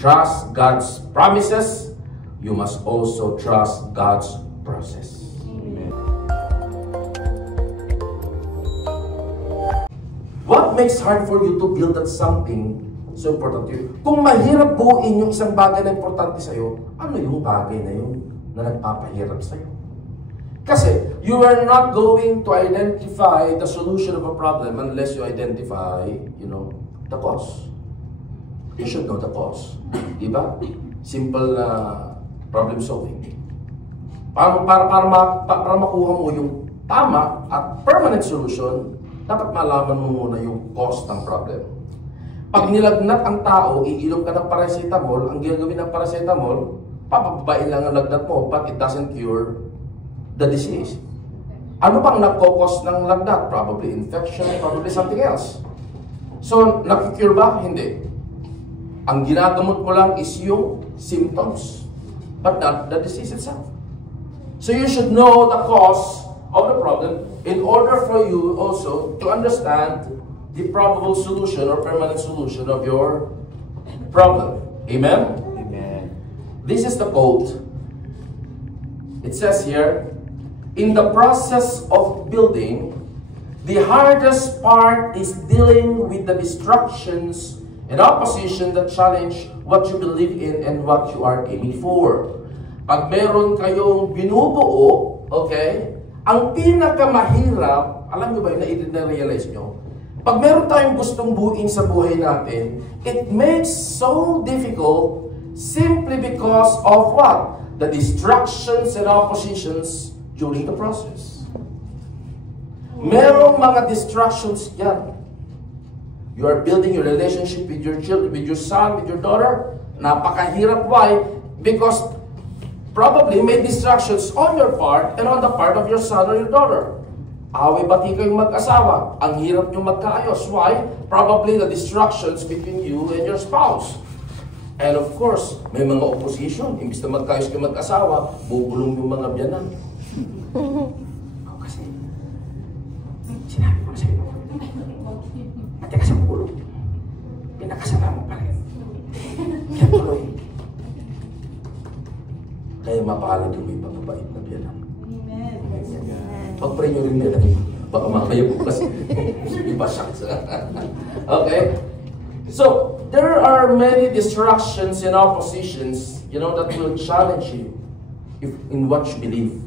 trust God's promises, you must also trust God's process. Amen. What makes hard for you to build that something so important to you? Kung mahirap buuin yung isang bagay na importante sa'yo, ano yung bagay na yun na nagpapahirap sa'yo? Kasi you are not going to identify the solution of a problem unless you identify, the cause. You should know the cause. Diba? Simple na problem solving. Para makuha mo yung tama at permanent solution, dapat malaman mo muna yung cause ng problem. Pag nilagnat ang tao, iinom ka ng paracetamol, ang gagawin ng paracetamol, papababain lang ang lagnat mo, but it doesn't cure the disease. Ano bang nagkokos ng lagnat? Probably infection, probably something else. So, nakikure ba? Hindi. Ang ginagamot mo lang is yung symptoms, but not the disease itself. So you should know the cause of the problem in order for you also to understand the probable solution or permanent solution of your problem. Amen? Amen. This is the quote. It says here, in the process of building, the hardest part is dealing with the distractions and opposition that challenge what you believe in and what you are aiming for. Pag meron kayong binubuo, okay, ang pinakamahirap, alam nyo ba yun, na-realize nyo? Pag meron tayong gustong buuin sa buhay natin, it makes so difficult simply because of what? The distractions and oppositions during the process. Merong mga distractions yan. You are building your relationship with your children, with your son, with your daughter. Napakahirap. Why? Because probably may distractions on your part and on the part of your son or your daughter. Away-bati kayong mag-asawa. Ang hirap nyo magkaayos. Why? Probably the distractions between you and your spouse. And of course, may mga opposition. Imbis na magkaayos kayo mag-asawa, bubulong yung mga biyanan. Kasi, sinabi ko na sa'yo. Ate kasi magulo. Pinakasama mo pa rin. Kaya tuloy. Kaya mapahalag yung may pagkabait na biyanan. Amen. Pag-pray nyo rin nila. Baka mamaya po kasi. Iba shucks. Okay? So, there are many distractions and oppositions, that will challenge you in what you believe.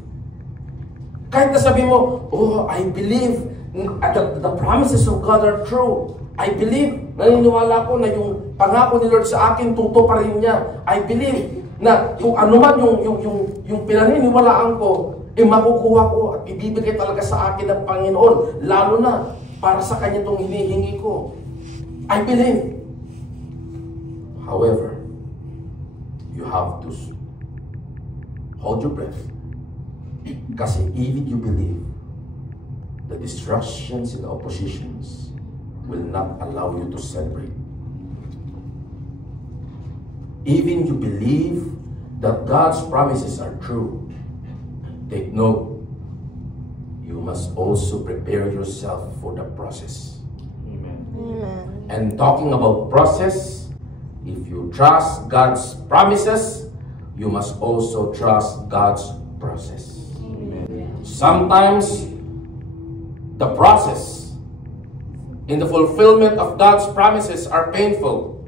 Kahit na sabi mo, oh, I believe the promises of God are true. I believe, naniniwala ko na yung pangako ni Lord sa akin, tutuparin niya. I believe na kung ano man yung pinaniniwalaan ko, makukuha ko at ibibigay talaga sa akin ng Panginoon. Lalo na para sa Kanya itong hinihingi ko. I believe. However, you have to hold your breath. Kasi even you believe, the distractions and oppositions will not allow you to celebrate. Even you believe that God's promises are true, take note, you must also prepare yourself for the process. Amen. Amen. And talking about process, if you trust God's promises, you must also trust God's process. Sometimes, the process in the fulfillment of God's promises are painful.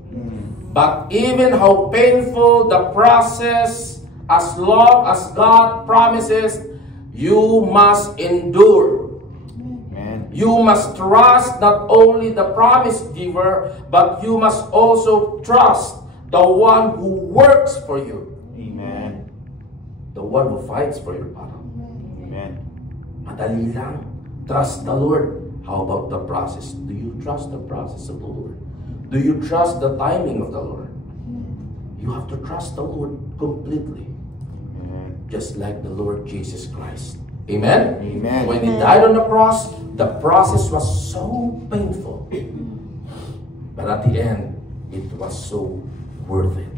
But even how painful the process, as long as God promises, you must endure. Amen. You must trust not only the promise giver, but you must also trust the one who works for you. Amen. The one who fights for your battle. Amen. Madali lang. Trust the Lord. How about the process? Do you trust the process of the Lord? Do you trust the timing of the Lord? You have to trust the Lord completely. Amen. Just like the Lord Jesus Christ. Amen? Amen. When He died on the cross, the process was so painful. But at the end, it was so worth it.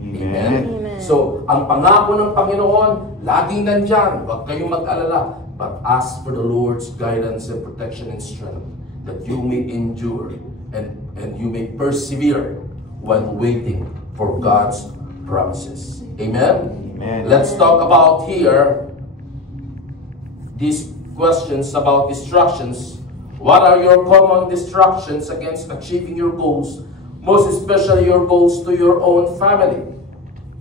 Amen? Amen. So, ang pangako ng Panginoon, laging nandyan. Huwag kayong mag-alala. But ask for the Lord's guidance and protection and strength that you may endure and you may persevere while waiting for God's promises. Amen? Amen. Let's talk about here these questions about distractions. What are your common distractions against achieving your goals? Most especially your goals to your own family.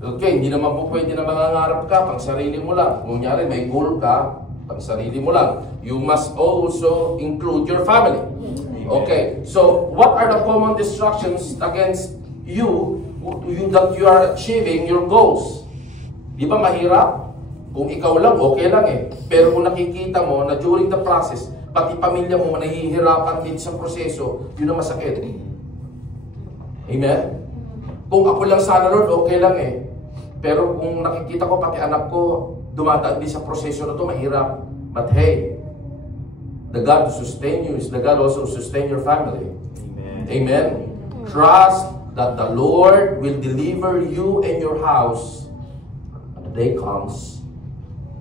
Okay, hindi naman po pwede na mangangarap ka pang sarili mo lang. Kung nyari may goal ka, pang sarili mo lang. You must also include your family. Okay, so what are the common distractions against you that you are achieving your goals? Di ba mahirap? Kung ikaw lang, okay lang eh. Pero kung nakikita mo na during the process, pati pamilya mo nahihirapan din sa proseso, yun ang masakit. Amen? Kung ako lang sana, Lord, okay lang eh. Pero kung nakikita ko, pati anak ko, dumadaan din sa proseso na to, mahirap. But hey, the God who sustain you is the God also who sustain your family. Amen. Amen? Trust that the Lord will deliver you and your house when the day comes.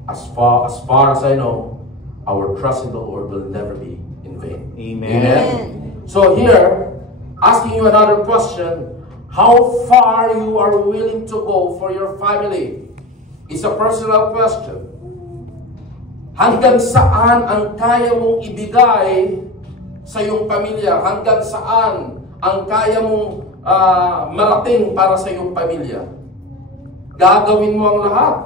As far as I know, our trust in the Lord will never be in vain. Amen. Amen? So here, asking you another question, how far you are willing to go for your family? It's a personal question. Hanggang saan ang kaya mong ibigay sa iyong pamilya? Hanggang saan ang kaya mong marating para sa iyong pamilya? Gagawin mo ang lahat.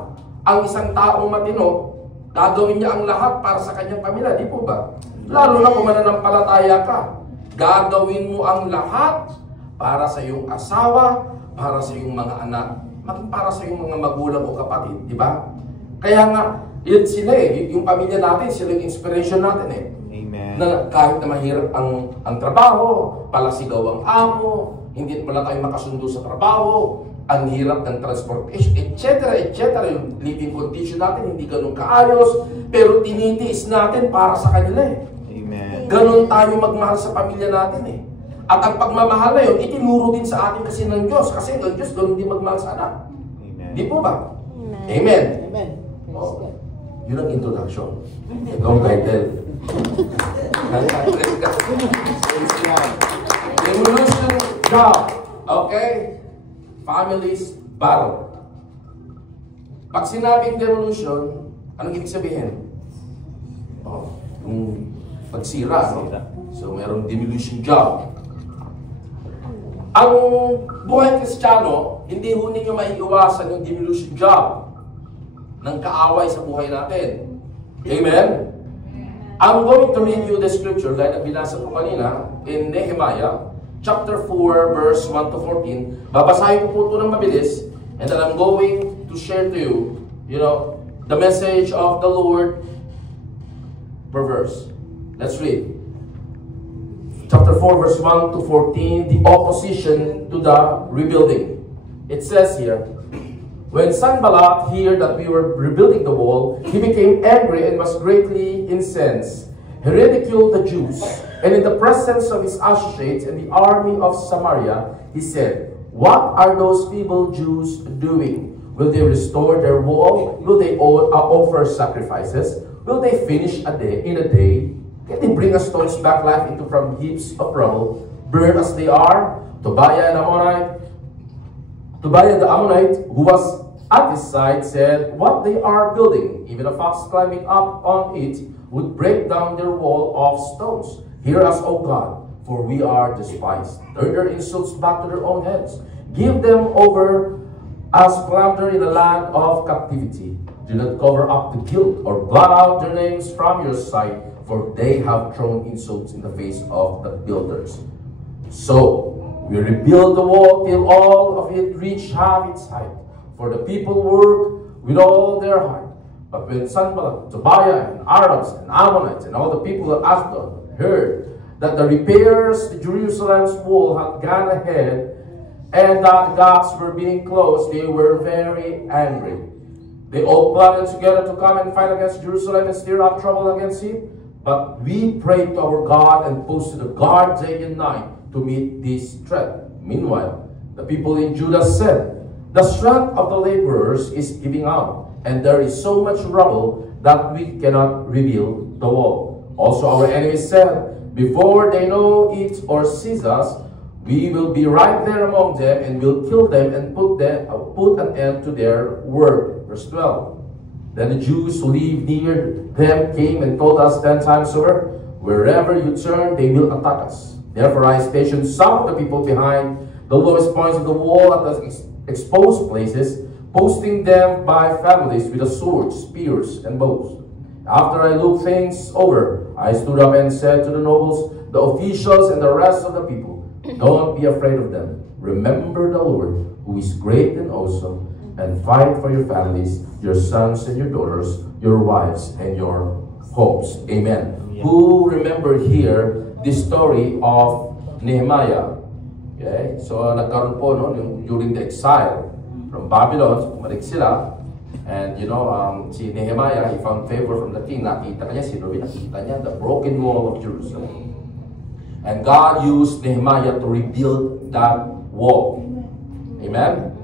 Ang isang taong matino, gagawin niya ang lahat para sa kanyang pamilya. Di po ba? Lalo na kung mananampalataya ka. Gagawin mo ang lahat para sa iyong asawa, para sa iyong mga anak, maging para sa iyong mga magulang o kapatid, di ba? Kaya nga, yun sila eh, yung pamilya natin, sila yung inspiration natin eh. Amen. Na kahit na mahirap ang trabaho, palasigaw ang amo, hindi pala tayo makasundo sa trabaho, ang hirap ng transportation, etc., etc. Yung living condition natin, hindi ganun kaayos, pero tinitiis natin para sa kanila eh. Amen. Ganun tayo magmahal sa pamilya natin eh. At ang pagmamahal na yun, itinuro din sa atin kasi ng Diyos. Kasi ng Diyos, ganun din magmahal sa anak. Amen. Di po ba? Amen. Amen. Amen. Oh, yun ang introduction. Ito ang title. Revolution job. Okay? Family's battle. Pag sinabing revolution, anong ibig sabihin? Oh, yung pagsira, no? So, mayroong demolition job. Ang buhay Kristiyano, hindi ho ninyo maiiwasan yung demolition job ng kaaway sa buhay natin. Amen? I'm going to read you the scripture like binasa ko kanina in Nehemiah chapter 4 verse 1 to 14. Babasahin ko po ito ng mabilis and then I'm going to share to you, the message of the Lord per verse. Let's read. Chapter 4 verse 1 to 14, the opposition to the rebuilding. It says here, when Sanballat heard that we were rebuilding the wall, he became angry and was greatly incensed. He ridiculed the Jews, and in the presence of his associates and the army of Samaria, he said, what are those feeble Jews doing? Will they restore their wall? Will they offer sacrifices? Will they finish in a day? Can they bring a stone's back life into from heaps of rubble, burned as they are? Tobiah the Ammonite, who was at his side, said, what they are building, even a fox climbing up on it, would break down their wall of stones. Hear us, O God, for we are despised. Turn their insults back to their own heads. Give them over as plunder in a land of captivity. Do not cover up the guilt or blot out their names from your sight, for they have thrown insults in the face of the builders. So we rebuild the wall till all of it reach half its height, for the people work with all their heart. But when Sanballat, Tobiah, and Arabs, and Ammonites, and all the people of Ashdod heard that the repairs to Jerusalem's wall had gone ahead, and that gaps were being closed, they were very angry. They all plotted together to come and fight against Jerusalem and stir up trouble against it. But we prayed to our God and posted a guard day and night to meet this threat. Meanwhile, the people in Judah said, the strength of the laborers is giving out, and there is so much rubble that we cannot rebuild the wall. Also our enemies said, before they know it or seize us, We will be right there among them and will kill them and put an end to their work. Verse 12. Then the Jews who lived near them came and told us 10 times over, wherever you turn, they will attack us. Therefore I stationed some of the people behind the lowest points of the wall at the exposed places, posting them by families with the swords, spears, and bows. After I looked things over, I stood up and said to the nobles, the officials, and the rest of the people, don't be afraid of them. Remember the Lord, who is great and awesome, and fight for your families, your sons and your daughters, your wives and your homes. Amen. Yeah. Who remember here the story of Nehemiah? Okay? So nagkaroon po during the exile from Babylon, bumalik sila. And si Nehemiah, he found favor from the king. Nakita niya, the broken wall of Jerusalem. And God used Nehemiah to rebuild that wall. Amen?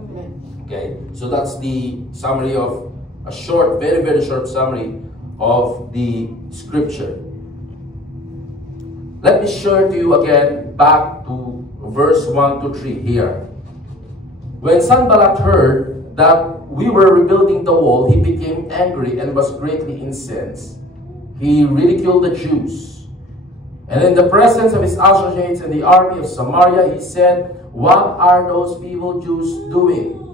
Okay, so that's the summary of a short, very, very short summary of the scripture. Let me share to you again back to verse 1 to 3 here. When Sanballat heard that we were rebuilding the wall, he became angry and was greatly incensed. He ridiculed the Jews. And in the presence of his associates in the army of Samaria, he said, what are those feeble Jews doing?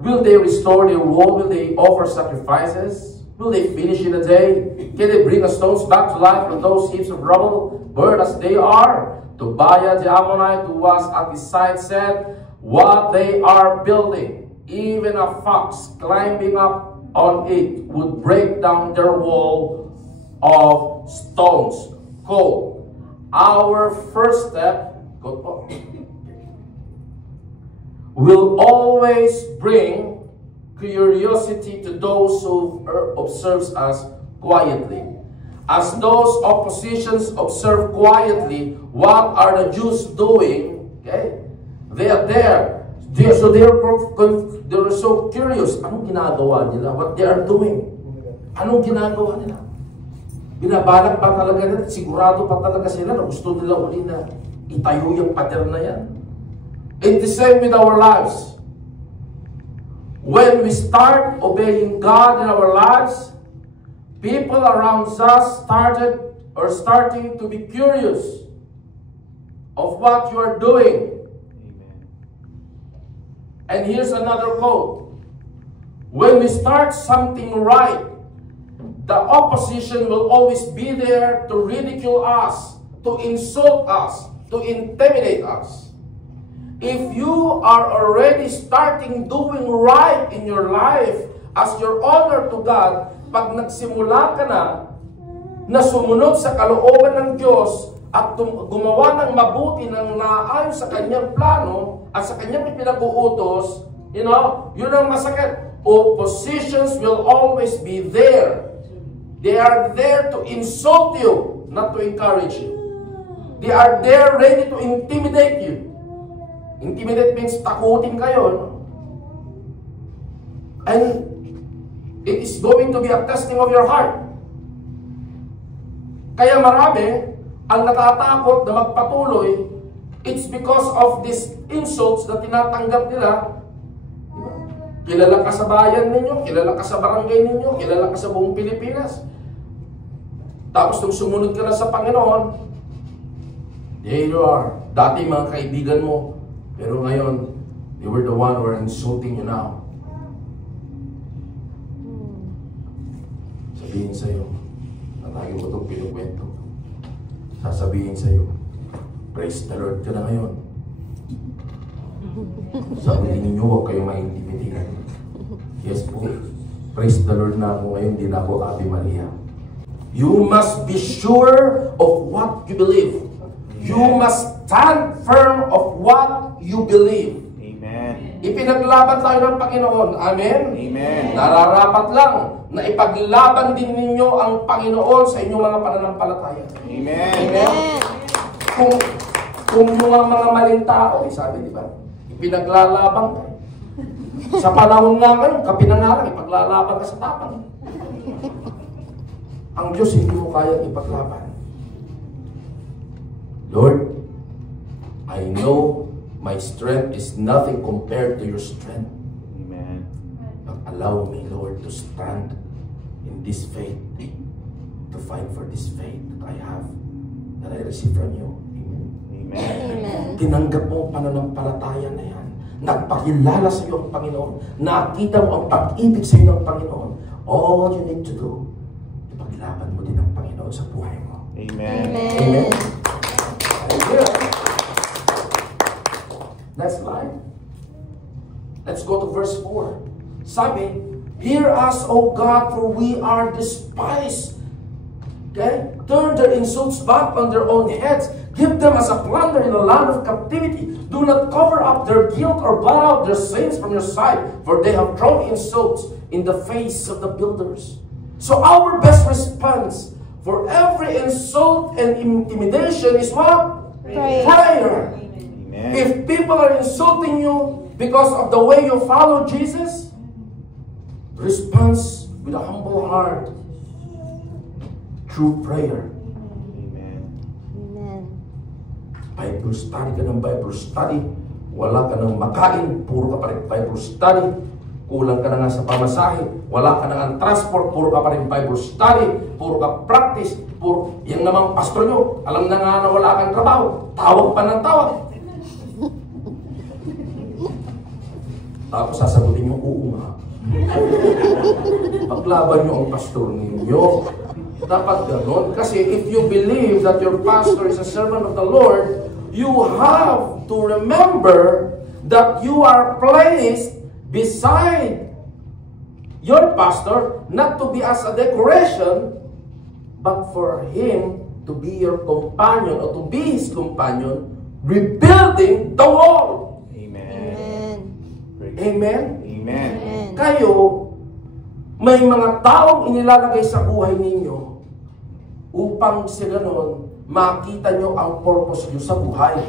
Will they restore their wall? Will they offer sacrifices? Will they finish in a day? Can they bring the stones back to life from those heaps of rubble, burned as they are? Tobiah the Ammonite, who was at his side, said, what they are building, even a fox climbing up on it would break down their wall of stones. Go. Our first step, will always bring curiosity to those who observe us quietly. As those oppositions observe quietly, what are the Jews doing? Okay, they are there. They're so curious. Anong ginagawa nila? What they are doing? Anong ginagawa nila? Binabalak pa talaga nila, sigurado pa talaga sila na gusto nila uli na itayo yung pader na yan. It's the same with our lives. When we start obeying God in our lives, people around us starting to be curious of what you are doing. And here's another quote. When we start something right, the opposition will always be there to ridicule us, to insult us, to intimidate us. If you are already starting doing right in your life as your honor to God, pag nagsimula ka na sumunod sa kalooban ng Diyos at gumawa ng mabuti ng naayon sa kanyang plano at sa kanyang pinag-uutos, yun ang masakit. Oppositions will always be there. They are there to insult you, not to encourage you. They are there ready to intimidate you. Intimidate means takutin kayo. No? And it is going to be a testing of your heart. Kaya marami ang natatakot na magpatuloy, it's because of these insults na tinatanggap nila. Kilala ka sa bayan ninyo, kilala ka sa barangay ninyo, kilala ka sa buong Pilipinas. Tapos nung sumunod ka na sa Panginoon, there you are. Dati mga kaibigan mo, pero ngayon, they were the one who are insulting you now. Sabihin sa'yo, natagin mo itong pinukwento. Sasabihin sa'yo, praise the Lord ka na ngayon. Sabihin ninyo, huwag kayong ma-intimidate. Yes po, praise the Lord na ako ngayon, hindi na ako Ave Maria. You must be sure of what you believe. You must stand firm of what you believe. Amen. Ipinaglaban tayo ng Panginoon. Amen? Amen. Nararapat lang na ipaglaban din ninyo ang Panginoon sa inyong mga pananampalataya. Amen. Amen. Kung mga maling tao, sabi di ba? Ipinaglalaban ka. Sa panahon nga ngayon, kapinangalan, ipaglalaban ka sa tapang. Ang Diyos hindi mo kaya ipaglaban. Lord, I know my strength is nothing compared to your strength. Amen. But allow me, Lord, to stand in this faith, to fight for this faith that I have, that I receive from you. Amen. Amen. Amen. Tinanggap mo ang pananampalataya na yan. Nagpakilala sa iyo ang Panginoon. Nakita mo ang pag-ibig sa iyo ng Panginoon. All you need to do, ipaglaban mo din ang Panginoon sa buhay mo. Amen. Amen. Hallelujah. Next slide. Let's go to verse 4. Sabi, hear us, O God, for we are despised. Okay? Turn their insults back on their own heads. Give them as a plunder in the land of captivity. Do not cover up their guilt or blot out their sins from your sight, for they have thrown insults in the face of the builders. So our best response for every insult and intimidation is what? Prayer. Amen. If people are insulting you because of the way you follow Jesus, response with a humble heart through prayer. Amen. Amen. Bible study ka ng Bible study. Wala ka nang makain, puro ka pa rin Bible study. Kulang ka na nga sa pamasahe. Wala ka na nga transport, puro ka pa rin Bible study. Puro ka practice. Puro, yan namang pastor nyo, alam na nga na wala kang trabaho. Tawag pa ng tawag. Tapos sasagutin nyo, oo nga. Paglaban nyo ang pastor ninyo. Dapat ganon. Kasi if you believe that your pastor is a servant of the Lord, you have to remember that you are placed beside your pastor, not to be as a decoration, but for him to be your companion or to be his companion, rebuilding the wall. Amen. Amen? Amen. Kayo, may mga taong inilalagay sa buhay ninyo upang sa ganon, makita nyo ang purpose nyo sa buhay.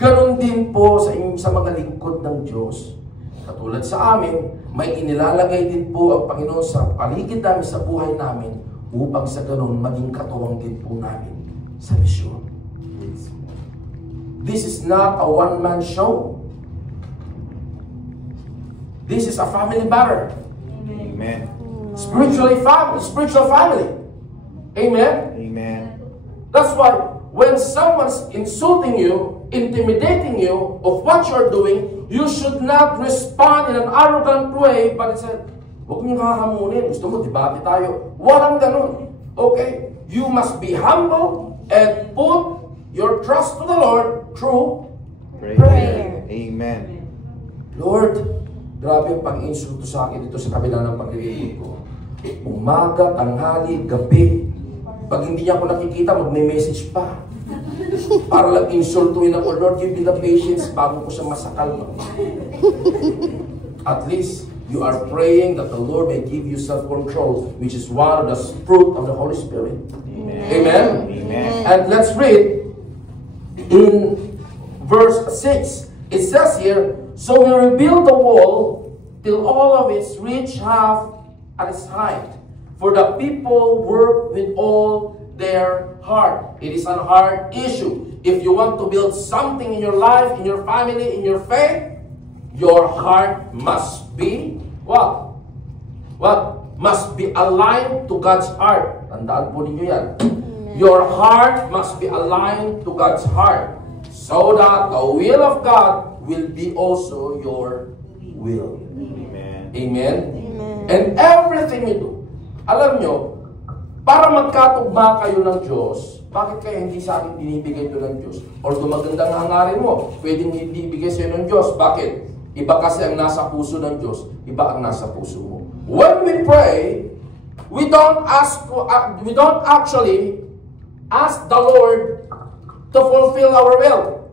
Ganon din po sa mga lingkod ng Diyos. Katulad sa amin, may inilalagay din po ang Panginoon sa paligid namin, sa buhay namin, upang sa ganon, maging katuwang din po namin sa misyon. This is not a one-man show. This is a family matter. Amen. Spiritual family. Amen? Amen. That's why when someone's insulting you, intimidating you of what you're doing, you should not respond in an arrogant way, but it's a, huwag niyong hahamunin. Gusto mo, debate tayo. Walang ganun. Okay? You must be humble and put your trust to the Lord through prayer. Amen. Lord, grabe ang pag-insulto sa akin dito sa kabila ng paglilingkod ko. Umaga, tanghali, gabi. Pag hindi niya ako nakikita, magme-message pa. Para lang insultuin ako, Lord, give me the patience bago ko siya masakal. At least, you are praying that the Lord may give you self-control, which is one of the fruit of the Holy Spirit. Amen. Amen? Amen. And let's read in verse 6. It says here, so we rebuild the wall till all of its reach half at its height. For the people work with all their heart. It is a hard issue. If you want to build something in your life, in your family, in your faith, your heart must be what? What? Must be aligned to God's heart. Tandaan po ninyo yan. Your heart must be aligned to God's heart, so that the will of God will be also your will. Amen. Amen? And everything you do, alam nyo, para magkatugma kayo ng Diyos, bakit kaya hindi sa akin binibigay ito ng Diyos? Or magandang hangarin mo, pwedeng hindi ibigay sa'yo ng Diyos. Bakit? Iba kasi ang nasa puso ng Diyos, iba ang nasa puso mo. When we pray, we don't actually ask the Lord to fulfill our will.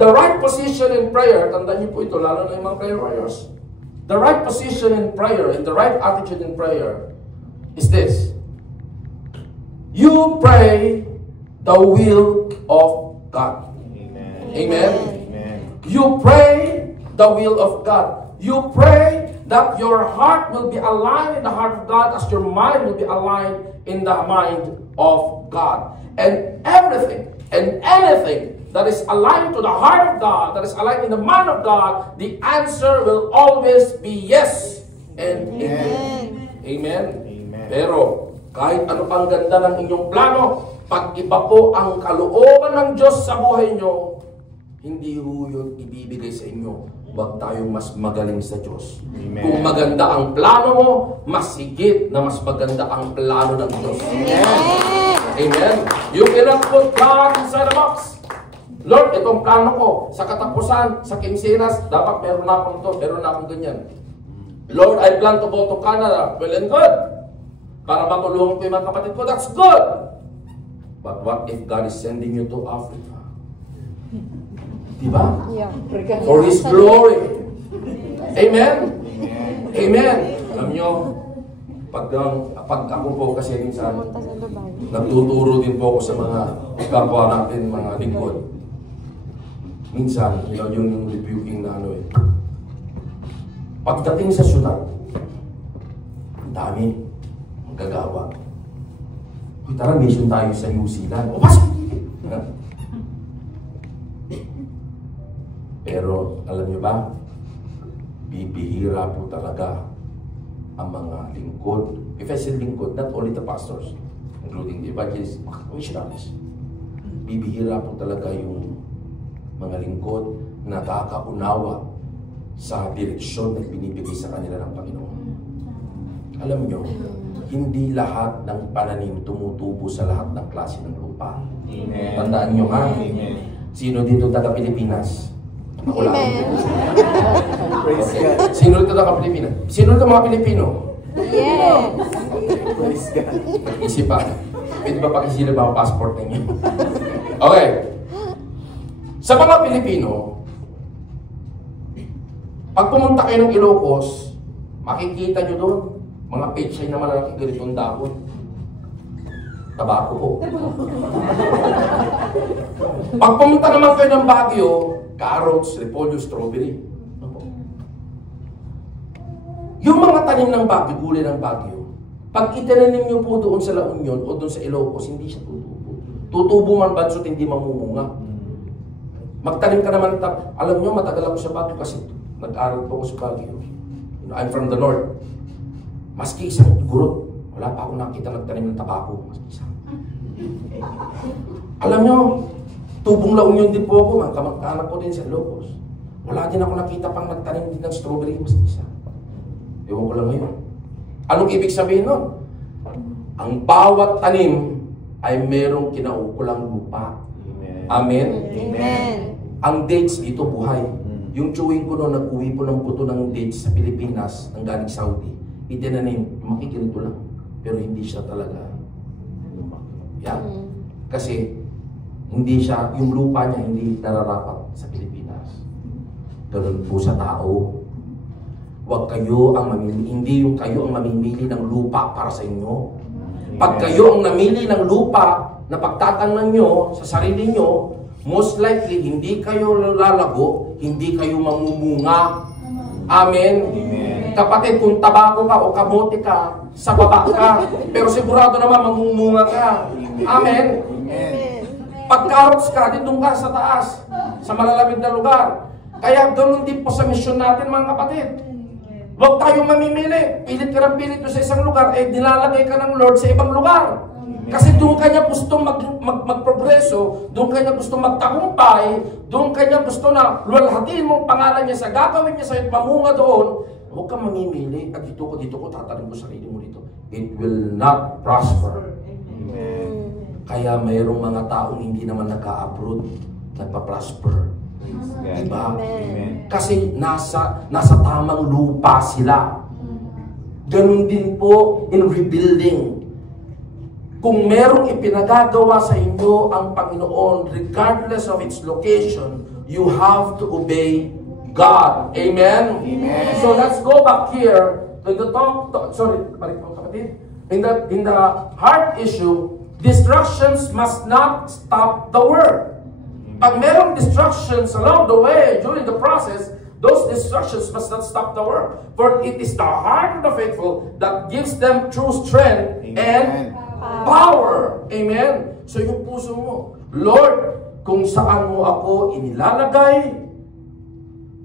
The right position in prayer, tandaan niyo po ito, lalo na yung mga prayer warriors. The right position in prayer and the right attitude in prayer is this. You pray the will of God. Amen. Amen? Amen. You pray the will of God. You pray that your heart will be aligned in the heart of God as your mind will be aligned in the mind of God. And everything and anything that is aligned to the heart of God, that is aligned in the mind of God, the answer will always be yes and amen. Amen. Amen. Pero kahit ano pang ganda ng inyong plano, pag iba po ang kalooban ng Diyos sa buhay nyo, hindi ho yun ibibigay sa inyo. Huwag tayong mas magaling sa Diyos. Amen. Kung maganda ang plano mo, mas higit na mas maganda ang plano ng Diyos. Amen. Amen. You cannot put God inside a box. Lord, itong plano ko, sa katapusan, sa quincenas, dapat meron na akong ito, meron na akong ganyan. Lord, I plan to go to Canada. Well and good. Para matulungan ko yung mga kapatid ko, that's good. But what if God is sending you to Africa? Diba? Yeah. For His glory. Amen? Amen. Alam nyo, pag ako po kasi minsan, Pumunta sa Dubai. nagtuturo din po ako sa mga kapwa natin, mga lingkod. Minsan, yun yung rebuking na ano eh. Pagdating sa syudad, ang dami, ang gagawa. Uy, tara, mission tayo sa New Zealand. O, pasok! Pero, alam nyo ba, bibihira po talaga ang mga lingkod. If I say lingkod, not only the pastors, including the evangelists, missionaries. Bibihira po talaga yung mga lingkod na nakakaunawa sa direksyon na binibigay sa kanila ng Panginoon. Alam nyo, hindi lahat ng pananim tumutubo sa lahat ng klase ng lupa. Amen. Tandaan nyo ha? Amen. Sino dito taga-Pilipinas? Ako lang. Praise God. Sino dito taga-Pilipinas? Sino dito mga Pilipino? Yes. Praise God. Isip pa. Pwede ba pakisilip ang passport ninyo? Okay. Sa mga Pilipino, pag pumunta kayo ng Ilocos, makikita nyo doon, mga pechay na malalaki ganitong dahon. Tabako po. Pag pumunta naman kayo ng Baguio, carrots, repolyo, strawberry. Yung mga tanim ng Baguio, gulay ng Baguio, pag itinanim nyo po doon sa La Union o doon sa Ilocos, hindi siya tutubo. Tutubo man bansot, hindi mamumunga. Magtanim ka naman, alam nyo, matagal ako sa Baguio kasi nag-aral po ako sa Baguio. You know, I'm from the north. Maski isang gurot, wala pa akong nakita nagtanim ng tabako. Maski isang. Alam nyo, tubong La Union din po ako, kamag-anak ko din sa Ilocos. Wala din ako nakita pang nagtanim din ng strawberry, maski isa. Ewan ko lang ngayon. Anong ibig sabihin nun? Ang bawat tanim ay merong kinaukulang lupa. Amen? Amen. Ang dates dito buhay. Yung chewing ko noon, nag-uwi po ng buto ng dates sa Pilipinas, ang galing Saudi. Itinanim, makikinito lang. Pero hindi siya talaga. Yan. Kasi, hindi siya, yung lupa niya hindi nararapat sa Pilipinas. Ganun po sa tao. Huwag kayo ang mamimili, hindi yung kayo ang mamimili ng lupa para sa inyo. Pag kayo ang namili ng lupa na pagtatangan nyo sa sarili nyo, most likely hindi kayo lalago, hindi kayo mamumunga. Amen? Amen. Kapatid, kung tabako ka o kamote ka, sa baba ka, pero sigurado naman mamumunga ka. Amen? Amen. Pag carrots ka, doon ka sa taas, sa malalamig na lugar. Kaya ganoon din po sa misyon natin, mga kapatid. Huwag tayong mamimili. Pilit ka ng pilit sa isang lugar, eh nilalagay ka ng Lord sa ibang lugar. Kasi doon kanya gustong magprogreso, doon kanya gustong magtagumpay, doon kanya gusto na luwalhatiin mo ang pangalan niya sa gagawin niya sa'yo at mamunga doon. Huwag kang mamimili, at dito ko, tatanim ko sarili mo dito. It will not prosper. Amen. Kaya mayroong mga taong hindi naman nag-a-abroad, nagpa-prosper. Diba? Amen. Kasi nasa tamang lupa sila. Ganun din po in rebuilding. Kung merong ipinagagawa sa inyo ang Panginoon, regardless of its location, you have to obey God. Amen? Amen. So let's go back here to the balik po kapatid. In the heart issue, distractions must not stop the work. Pag merong distractions along the way, during the process, those distractions must not stop the work. For it is the heart of the faithful that gives them true strength and power. Amen? So yung puso mo, Lord, kung saan mo ako inilalagay.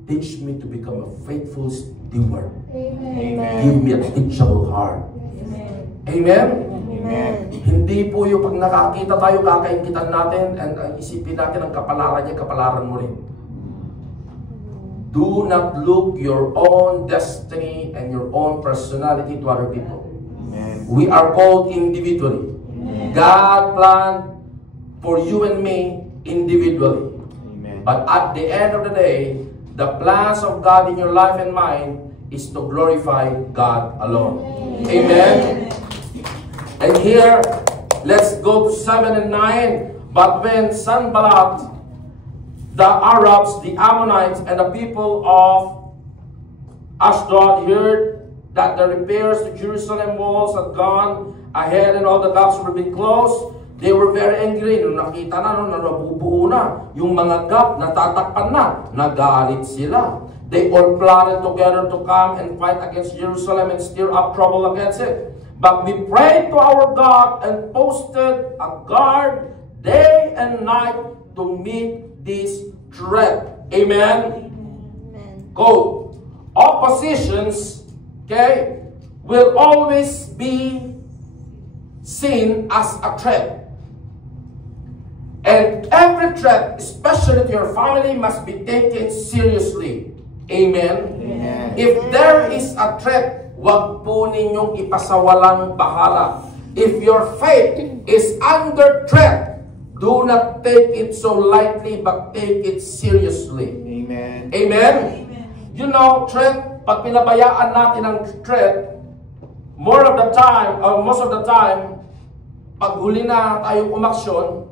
Teach me to become a faithful steward. Amen. Give me a teachable heart. Amen? Amen. Hindi po yung pag nakakita tayo, kakaingitan natin, and isipin natin ang kapalaran niya, kapalaran mo rin. Do not look your own destiny and your own personality to other people. Amen. We are called individually. God planned for you and me individually. Amen. But at the end of the day, the plans of God in your life and mine is to glorify God alone. Amen. And here, let's go to 7 and 9. But when Sanballat, the Arabs, the Ammonites, and the people of Ashdod heard that the repairs to Jerusalem walls had gone ahead and all the gaps were being closed, they were very angry. Nung nakita na, nabubuo na, yung mga gap, natatakpan na, nagalit sila. They all plotted together to come and fight against Jerusalem and stir up trouble against it. But we prayed to our God and posted a guard day and night to meet this threat. Amen? Amen. Quote, oppositions, okay, will always be seen as a threat. And every threat, especially to your family, must be taken seriously. Amen? Amen. If there is a threat, wag po ninyong ipasawalang bahala. If your faith is under threat, do not take it so lightly, but take it seriously. Amen. Amen? You know, threat, pag pinabayaan natin ang threat, most of the time, pag huli na tayong umaksyon,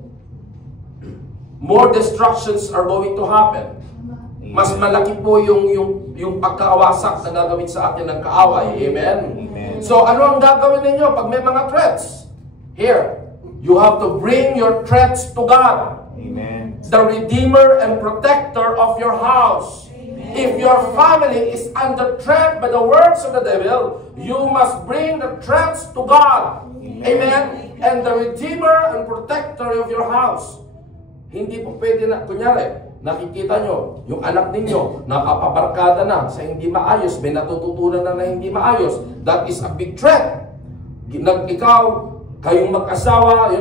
more destructions are going to happen. Mas malaki po yung pagkaawasak na gagawin sa atin ng kaaway. Amen? Amen. So, ano ang gagawin ninyo pag may mga threats? Here, you have to bring your threats to God, Amen. the Redeemer and Protector of your house. If your family is under threat by the words of the devil, you must bring the threats to God. Amen? And the Redeemer and Protector of your house. Hindi po pwede na, kunyari, nakikita nyo, yung anak ninyo, nakapabarkada na sa hindi maayos, may natututunan na hindi maayos. That is a big threat. Ikaw, kayong mag-asawa,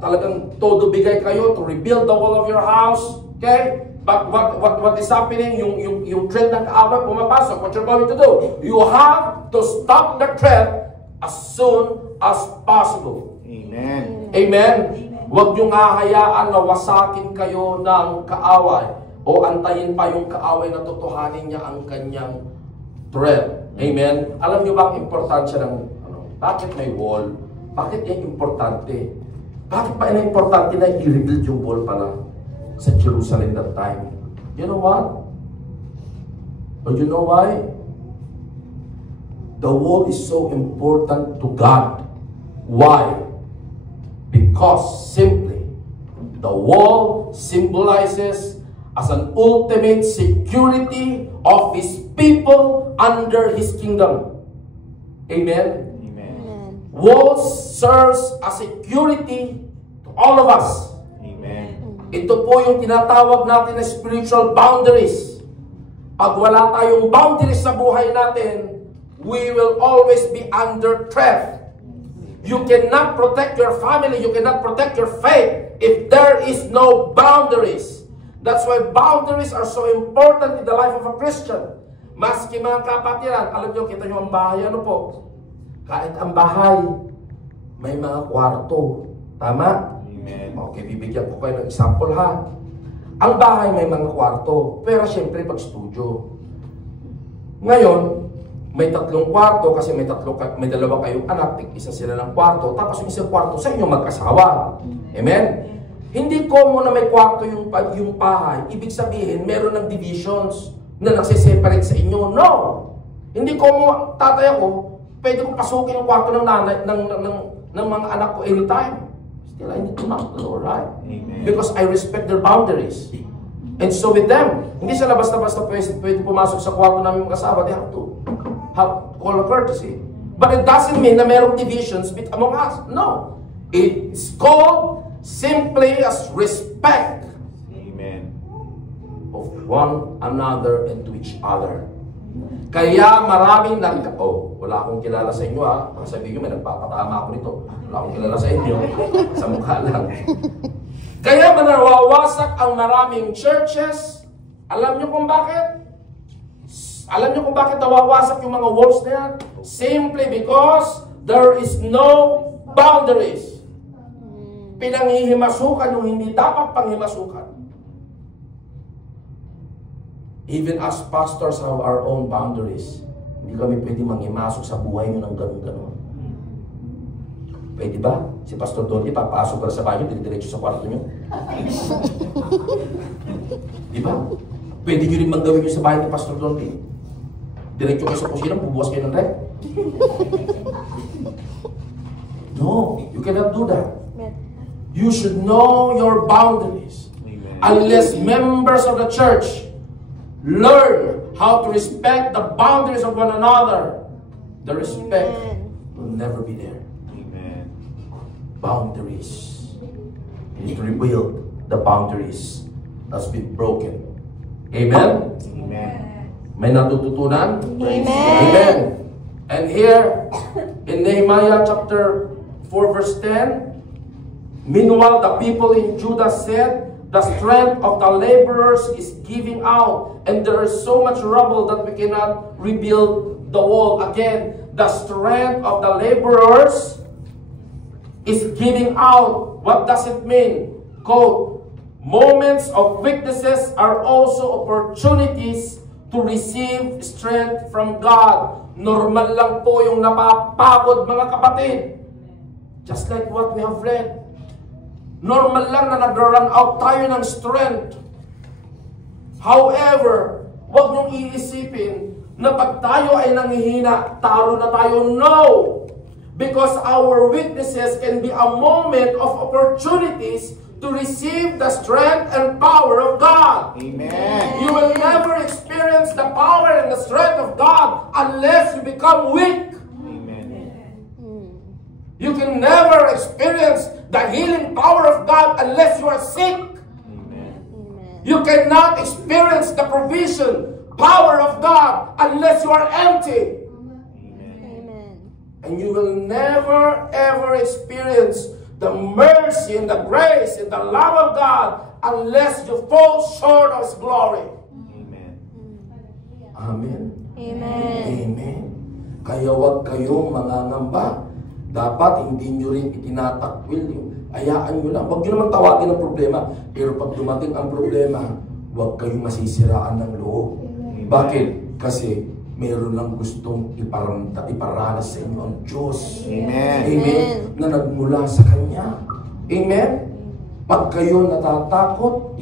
talagang todo bigay kayo to rebuild the wall of your house. Okay? But what is happening? Yung threat ng kaaway pumapasok. What you're going to do? You have to stop the threat as soon as possible. Amen. Amen? Huwag niyong hahayaan na wasakin kayo ng kaaway o antayin pa yung kaaway na totohanin niya ang kanyang threat. Amen? Alam niyo ba ang importansya ng bakit may wall? Bakit yan importante? Bakit pa yan importante na i-rebuild yung wall pala sa Jerusalem that time? You know what? Or you know why? The wall is so important to God. Why? Because simply, the wall symbolizes as an ultimate security of His people under His kingdom. Amen? Amen. Walls serves as security to all of us. Amen. Ito po yung tinatawag natin na spiritual boundaries. Pag wala tayong boundaries sa buhay natin, we will always be under threat. You cannot protect your family, you cannot protect your faith if there is no boundaries. That's why boundaries are so important in the life of a Christian. Maski mga kapatiran, alam nyo, kita nyo ang bahay, ano po? Kahit ang bahay, may mga kwarto. Tama? Amen. Okay, bibigyan ko kayo ng example ha. Ang bahay may mga kwarto, pero syempre pag studio. Ngayon, may 3 kwarto kasi may dalawa kayong anak, isa sila ng kwarto, tapos yung isang kwarto sa inyo mag-asawa. Amen? Hindi common na may kwarto yung bahay. Ibig sabihin, meron ng divisions na nagsiseparate sa inyo. No! Hindi common, tatay ako, pwede ko pasukin yung kwarto ng nanay, ng mga anak ko anytime. Still, I need to knock the door, right? Amen. Because I respect their boundaries. And so with them, hindi sila basta-basta pwede pumasok sa kwarto namin mag-asawa. They have to call a courtesy. But it doesn't mean na merong divisions among us. No. It's called simply as respect of one another and to each other. Kaya maraming wala akong kilala sa inyo ha. Baka sabihin nyo, may nagpapatama ako nito. Wala akong kilala sa inyo. Sa mukha lang. Kaya nawawasak ang maraming churches. Alam nyo kung bakit? Alam nyo kung bakit nawawasak yung mga walls na yan? Simply because there is no boundaries. Pinanghihimasukan yung hindi dapat panghimasukan. Even as pastors have our own boundaries. Hindi kami pwede manghimasok sa buhay nyo ng ganun-ganun. Pwede ba? Si Pastor Dolly, papasok ka sa banyo, diretso sa kwarto nyo. Di ba? Pwede nyo rin manggawin nyo sa bahay ni Pastor Dolly. Diretso kayo sa kusina, bubukas kayo ng rep. No, you cannot do that. You should know your boundaries. Amen. Unless members of the church learn how to respect the boundaries of one another, the respect will never be there. Amen. Boundaries. You need to rebuild the boundaries that's been broken. Amen? Amen. May natututunan? Amen. Amen. And here, in Nehemiah chapter 4 verse 10, meanwhile the people in Judah said, the strength of the laborers is giving out, and there is so much rubble that we cannot rebuild the wall. Again, the strength of the laborers is giving out. What does it mean? Quote, moments of weaknesses are also opportunities to receive strength from God. Normal lang po yung napapagod, mga kapatid. Just like what we have read. Normal lang na nag-run out tayo ng strength. However, huwag niyong iisipin na pag tayo ay nanghihina, talo na tayo. No! Because our weaknesses can be a moment of opportunities to receive the strength and power of God. Amen. You will never experience the power and the strength of God unless you become weak. You can never experience the healing power of God unless you are sick. Amen. You cannot experience the provision, power of God unless you are empty. Amen. And you will never ever experience the mercy and the grace and the love of God unless you fall short of His glory. Amen. Amen. Amen. Amen. Kaya huwag kayong mangangamba. Dapat hindi nyo rin itinatakwil yung hayaan nyo lang. Huwag nyo naman tawagin ang problema. Pero pag dumating ang problema, huwag kayong masisiraan ng loob. Bakit? Kasi meron lang gustong iparanas sa inyo ang Diyos. Amen. Amen. Na nagmula sa Kanya. Amen. Pag kayo natatakot,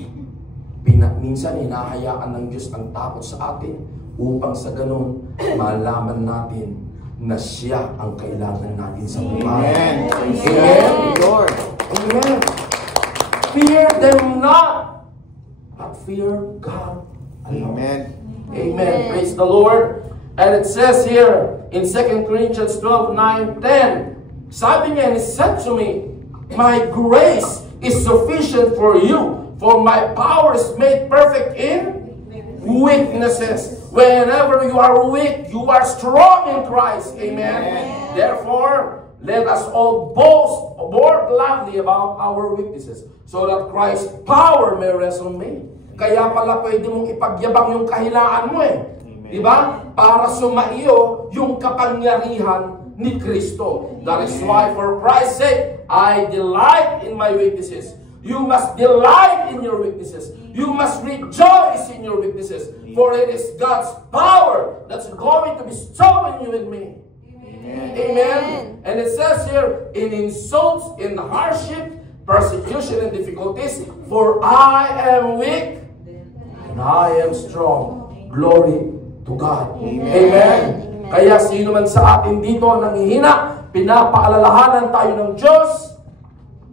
minsan hinahayaan ng Diyos ang takot sa atin upang sa ganun malaman natin na siya ang kailangan natin sa buhay. Amen. Amen. Lord. Amen. Fear them not, but fear God alone. Amen. Amen. Praise the Lord. And it says here in 2 Corinthians 12:9-10, sabi niya, and He said to me, my grace is sufficient for you, for my power is made perfect in weaknesses. Whenever you are weak, you are strong in Christ. Amen. Therefore, let us all boast more gladly about our weaknesses, so that Christ's power may rest on me. Kaya pala pwede mong ipagyabang yung kahilaan mo eh. Diba? Para sumaiyo yung kapangyarihan ni Kristo. That is why for Christ's sake, I delight in my weaknesses. You must delight in your weaknesses. You must rejoice in your weaknesses. For it is God's power that's going to be strong in you and me. Amen. Amen. And it says here, in insults, in hardship, persecution, and difficulties, for I am weak and I am strong. Glory to God. Amen. Kaya sino man sa atin dito nanghihina, pinapaalalahanan tayo ng Diyos,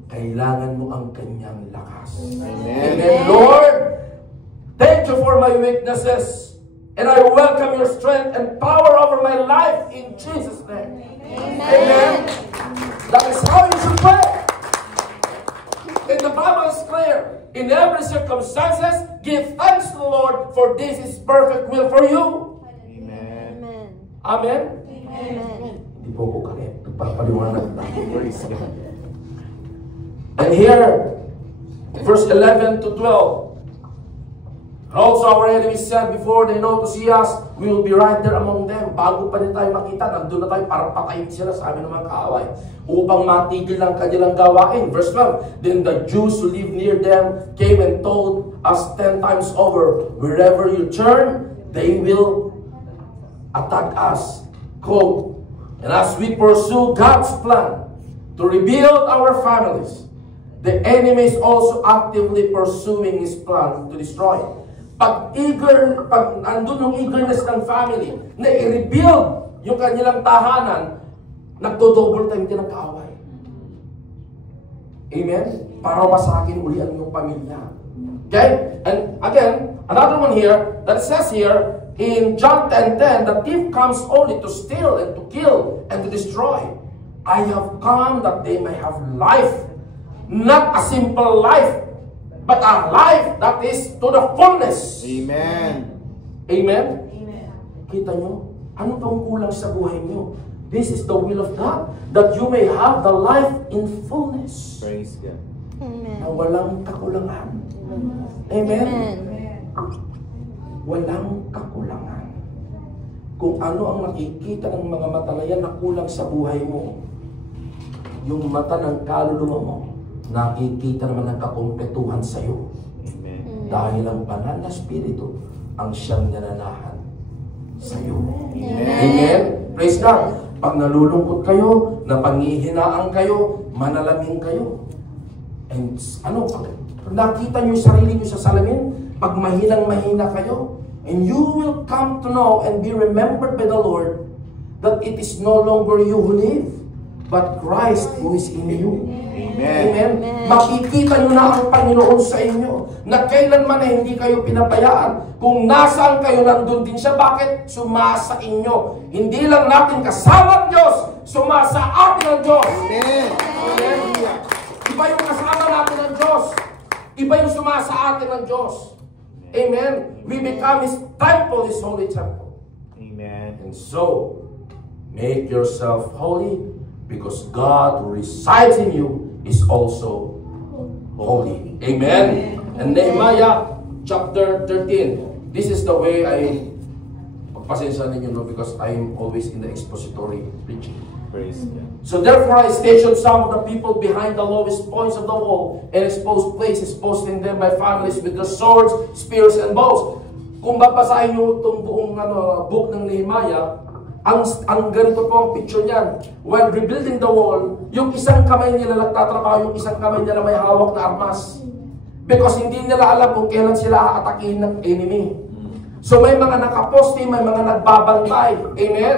kailangan mo ang Kanyang lakas. Amen. Amen. Lord, thank you for my weaknesses, and I welcome your strength and power over my life in Jesus' name. Amen. Amen. That is how you should pray. In the Bible is clear. In every circumstances, give thanks to the Lord, for this is perfect will for you. Amen. Amen. Amen? Amen. Hindi po ko kaya. Nagpapaliwanag tayo. Praise God. And here, verse 11 to 12. Also our enemies said before they know to see us, we will be right there among them. Bago pa rin tayo makita, nandun na tayo para patayin sila sa amin ng mga kaaway. Upang matigil ang kanilang gawain. Verse 12. Then the Jews who live near them came and told us 10 times over, wherever you turn, they will attack us. Quote, and as we pursue God's plan to rebuild our families, the enemy is also actively pursuing his plan to destroy. Pag andun yung eagerness ng family na i-rebuild yung kanilang tahanan, nagdo-double time din ang kaaway. Amen? Para masakin uli ang iyong pamilya. Okay? And again, another one here that says here in John 10:10, the thief comes only to steal and to kill and to destroy. I have come that they may have life, not a simple life, but a life that is to the fullness. Amen. Amen? Kita nyo? Ano pang kulang sa buhay nyo? This is the will of God, that you may have the life in fullness. Praise God. Amen. Na walang kakulangan. Amen? Walang kakulangan. Kung ano ang nakikita ng mga mata na yan na kulang sa buhay mo, yung mata ng kaluluwa mo, nakikita naman ang kakumpletuhan sa iyo. Amen. Dahil ang banal na spirito ang siyang nananahan sa iyo. Amen. Amen? Praise God. Pag nalulungkot kayo, napangihinaan kayo, manalamin kayo. And pag nakita niyo yung sarili niyo sa salamin, pag mahinang-mahina kayo, and you will come to know and be remembered by the Lord that it is no longer you who live, but Christ who is in you. Amen. Amen? Makikita nyo na ang Panginoon sa inyo na kailanman na hindi kayo pinabayaan. Kung nasaan kayo, nandun din siya. Bakit? Sumasa inyo. Hindi lang natin kasama ang Diyos, sumasa atin ang Diyos. Amen. Hallelujah. Iba yung kasama natin ng Diyos. Iba yung sumasa atin ng Diyos. Amen? We become His temple, His holy temple. Amen. And so, make yourself holy, because God who resides in you is also holy. Amen? And Nehemiah chapter 13. This is the way pagpasensya ninyo, no, because I'm always in the expository preaching. Praise God. So therefore I stationed some of the people behind the lowest points of the wall and exposed places, posting them by families with their swords, spears, and bows. Kung babasahin nyo itong buong book ng Nehemiah, ang ganito po ang picture niyan. While rebuilding the wall, yung isang kamay nila nagtatrabaho, yung isang kamay nila may hawak na armas. Because hindi nila alam kung kailan sila aatakihin ng enemy. So may mga nakaposte, may mga nagbabantay. Amen?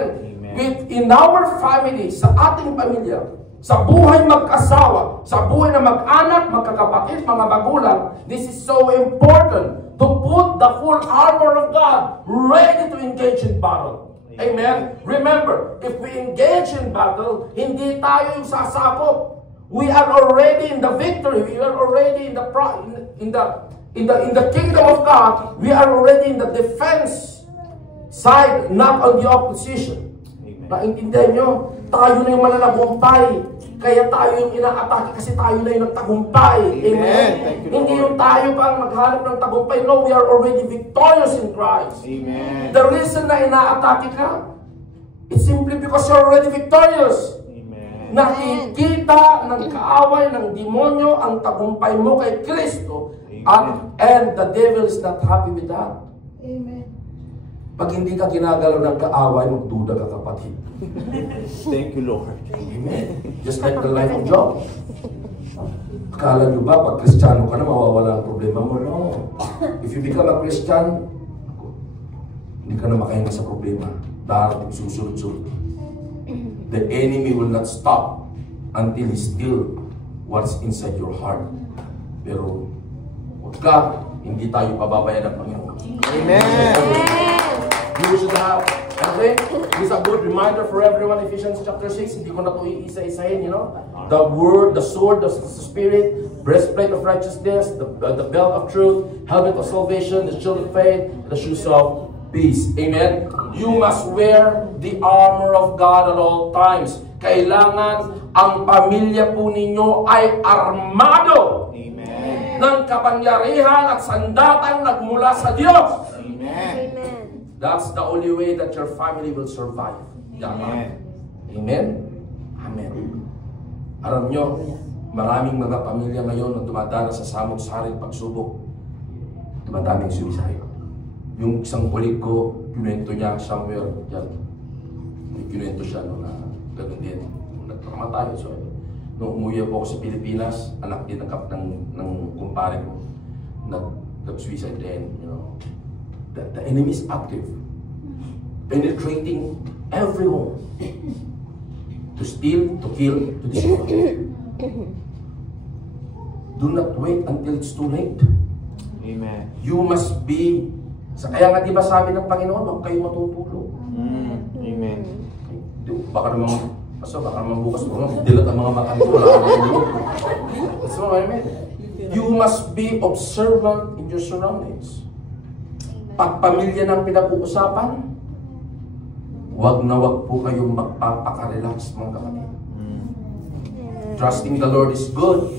In our family, sa ating pamilya, sa buhay mag-asawa, sa buhay na mag-anak, magkakapatid, mga magulang, this is so important to put the full armor of God ready to engage in battle. Amen? Remember, if we engage in battle, hindi tayo yung sasakop. We are already in the victory. We are already in the kingdom of God. We are already in the defense side, not on the opposition. Naintindihan nyo? Tayo na yung mananagumpay. Kaya tayo yung inaatake kasi tayo na yung nagtagumpay. Amen? Hindi yung tayo pa ang maghanap ng tagumpay. No, we are already victorious in Christ. Amen. The reason na inaatake ka, it's simply because you're already victorious. Amen. Nakikita ng kaaway ng demonyo ang tagumpay mo kay Kristo. And the devil is not happy with that. Amen. Pag hindi ka ginagalaw ng kaaway, magduda ka, kapatid. Thank you, Lord. Amen. Just like the life of Job. Akala nyo ba, pag Kristiyano ka na, mawawala ang problema mo? No. If you become a Christian, hindi ka na makahinga sa problema. Darating susunod-sunod. The enemy will not stop until he steal what's inside your heart. Pero, huwag ka, hindi tayo pababayan ng Panginoon. Amen. You should have, okay? This is a good reminder for everyone, Ephesians chapter 6. Hindi ko na ito iisa-isahin, you know? The word, the sword, the spirit, breastplate of righteousness, the belt of truth, helmet of salvation, the shield of faith, the shoes of peace. Amen? You must wear the armor of God at all times. Kailangan ang pamilya po ninyo ay armado ng kapangyarihan at sandatang nagmula sa Diyos. Amen. That's the only way that your family will survive. Amen. Amen? Amen. Alam nyo, maraming mga pamilya ngayon na dumadanas sa samot-saring pagsubok. Dumadaming suicide. Yung isang kulig ko, kinuwento niya somewhere dyan. May kinuwento siya na gano'n din. Nagpakamatay. So, nung umuwi ako sa Pilipinas, anak din ng kumpare ko. Nag-suicide din, you know. The enemy is active. Penetrating every home. To steal, to kill, to destroy. Do not wait until it's too late. Amen. You must be... Kaya nga diba sabi ng Panginoon, huwag kayo matutulog. Amen. Baka naman bukas mo, dilat ang mga mata nito, wala kang matulog. That's what I mean. You must be observant in your surroundings. Pag pamilya ng pinag-uusapan, wag na wag po kayong magpapaka-relax, mga kapatid. Trusting the Lord is good,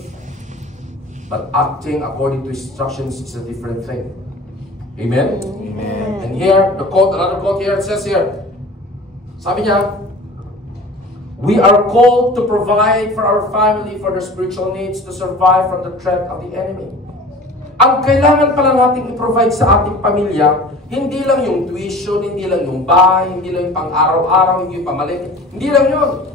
but acting according to instructions is a different thing. Amen? Amen. And here, another quote here, it says here, sabi niya, we are called to provide for our family for their spiritual needs to survive from the threat of the enemy. Ang kailangan pala nating i-provide sa ating pamilya, hindi lang yung tuition, hindi lang yung bahay, hindi lang yung pang-araw-araw, hindi yung pamalit, hindi lang yun.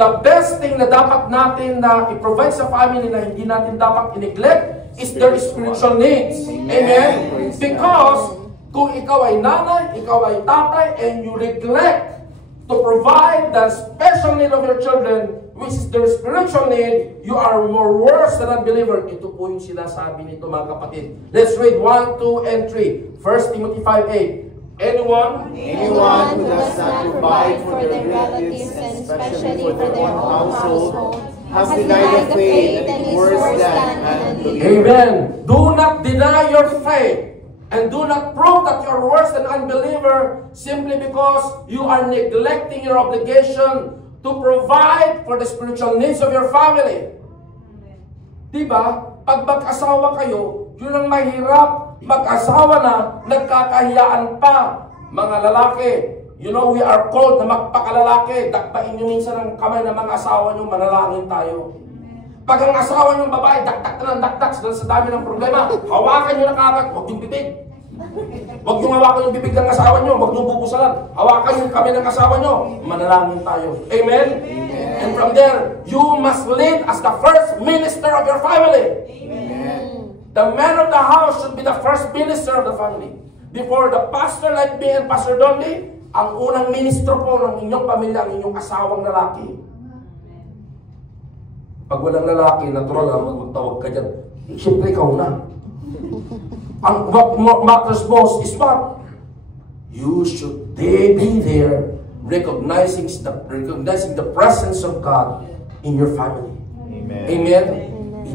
The best thing na dapat natin na i-provide sa family na hindi natin dapat i-neglect is their spiritual needs. Amen? Because kung ikaw ay nanay, ikaw ay tatay, and you neglect to provide the special need of your children, which is their spiritual need, you are more worse than unbeliever. Ito po yung sinasabi nito, mga kapatid. Let's read 1, 2, and 3. 1 Timothy 5:8. Anyone who does not provide for their relatives and especially for their own household has denied the faith and is worse than an unbeliever. Amen. Do not deny your faith. And do not prove that you are worse than unbeliever simply because you are neglecting your obligation to provide for the spiritual needs of your family. Diba? Pag mag-asawa kayo, yun ang mahirap. Mag-asawa na, nagkakahiyaan pa. Mga lalaki, you know, we are called na magpakalalaki. Dakpain nyo minsan ang kamay ng mga asawa nyo, manalangin tayo. Pag ang asawa nyo babae, daktak na ng daktak sa dami ng problema, hawakan nyo na kagad, huwag yung bibig. Huwag yung hawakan yung bibig ng asawa nyo, huwag yung bubusalan. Hawakan yung kami ng asawa nyo, manalangin tayo. Amen? Amen? And from there, you must lead as the first minister of your family. Amen. The man of the house should be the first minister of the family. Before the pastor like me and Pastor Donley, ang unang ministro po ng inyong pamilya, ang inyong asawang lalaki. Pag walang lalaki, natural lang magtawag ka dyan. Siyempre, ikaw na. What matters most is what? You should be there, recognizing the presence of God in your family. Amen. Amen?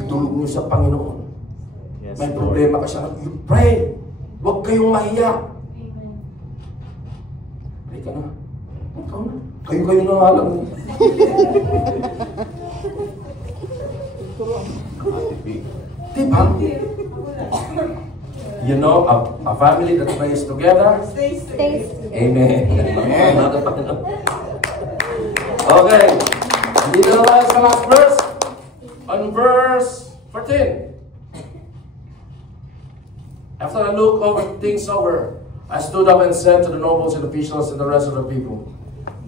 Itulog niyo sa Panginoon. Yes, May Lord. problema ka siya. You pray. Huwag kayong mahiya. Pray ka na. Ikaw na. Kayo na nga lang. Diba? You know, a family that prays together. Stays. Amen. Okay. Dito na tayo sa last verse. On verse 14. After I looked over things over, I stood up and said to the nobles and officials and the rest of the people,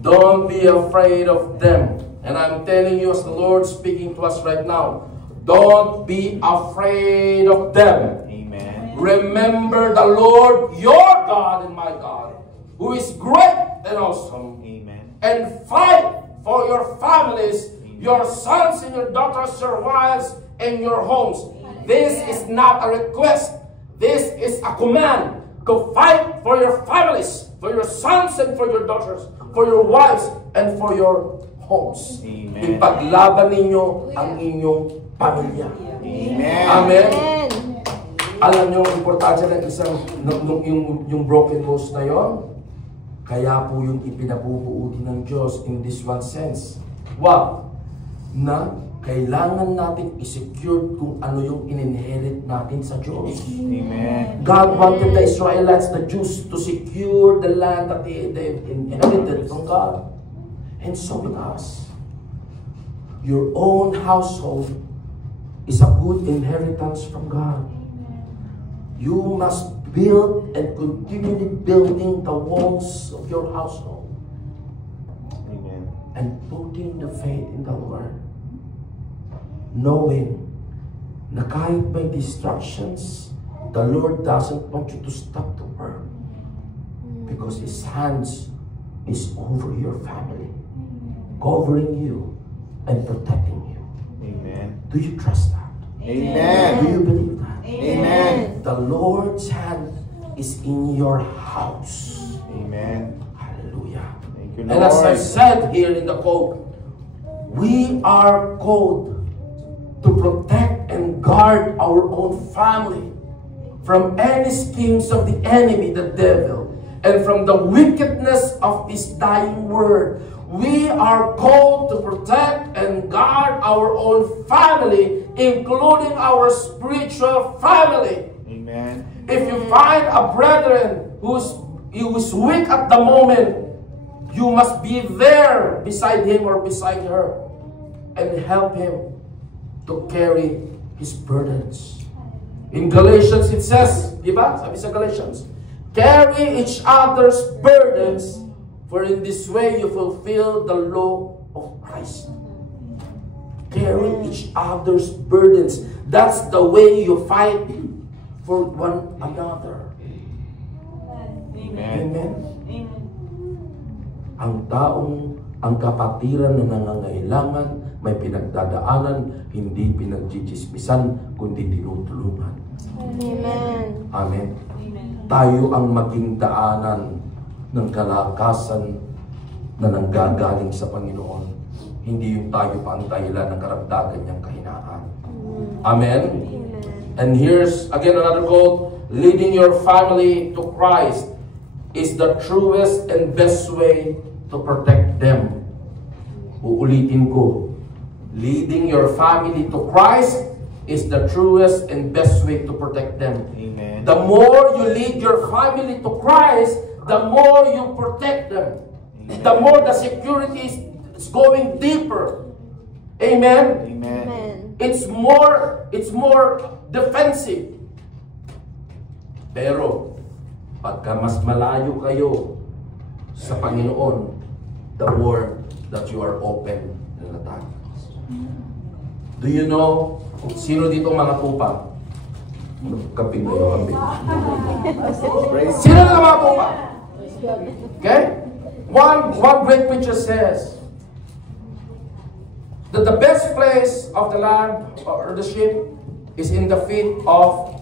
don't be afraid of them. And I'm telling you as the Lord speaking to us right now, don't be afraid of them. Amen. Remember the Lord your God and my God, who is great and awesome. Amen. And fight for your families, your sons and your daughters, your wives, and your homes. This is not a request. This is a command to fight for your families, for your sons and for your daughters, for your wives and for your homes. Amen. Ipaglaban ninyo ang inyong pamilya. Amen. Amen. Amen. Alam niyo ang importansya ng isang yung broken homes na yon. Kaya po yung ipinabubuuti ng Diyos in this one sense. Wow! Na kailangan natin i-secure kung ano yung in-inherit natin sa Diyos. Amen. God wanted the Israelites, the Jews, to secure the land that they inherited from God. And so with us. Your own household is a good inheritance from God. You must build and continually building the walls of your household Amen. and putting the faith in the Lord. Knowing na kahit may distractions, the Lord doesn't want you to stop the work because His hands is over your family, covering you and protecting you. Amen. Do you trust that? Amen. Do you believe that? Amen. The Lord's hand is in your house. Amen. Hallelujah. Thank you, And as I Lord. said here in the quote, we are called to protect and guard our own family from any schemes of the enemy, the devil, and from the wickedness of this dying world. We are called to protect and guard our own family, including our spiritual family. Amen. If you find a brethren who's weak at the moment, you must be there beside him or beside her and help him to carry his burdens. In Galatians it says, di ba? Sabi sa Galatians, carry each other's burdens, for in this way you fulfill the law of Christ. Carry each other's burdens. That's the way you fight for one another. Amen. Amen. Ang kapatiran na nangangailangan, may pinagdadaanan, hindi pinagjijismisan, kundi tinutulungan. Amen. Amen. Tayo ang maging daanan ng kalakasan na nanggagaling sa Panginoon. Hindi yung tayo pa ang dahilan ng karagdagan niyang kahinaan. Amen? And here's again another quote, leading your family to Christ is the truest and best way to protect them. Uulitin ko, leading your family to Christ is the truest and best way to protect them. Amen. The more you lead your family to Christ, the more you protect them. Amen. The more the security is going deeper. Amen? Amen. Amen. It's more defensive. Pero, pagka mas malayo kayo sa Panginoon, the more that you are open ng attack. Do you know, sino dito mga pupa? Kaping kayo, kaping. Praise Sino na mga pupa? Okay? One great preacher says that the best place of the lamb or the sheep is in the feet of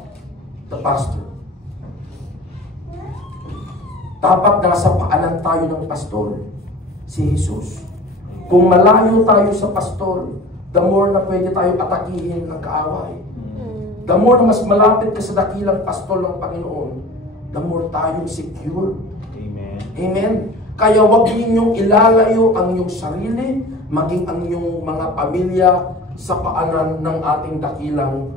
the pastor. Dapat nasa paanan tayo ng pastor, si Jesus. Kung malayo tayo sa pastor, the more na pwede tayo atakihin ng kaaway. The more na mas malapit ka sa dakilang pastor ng Panginoon, the more tayong secure. Amen. Amen. Kaya huwag ninyong ilalayo ang iyong sarili, maging ang iyong mga pamilya sa paanan ng ating dakilang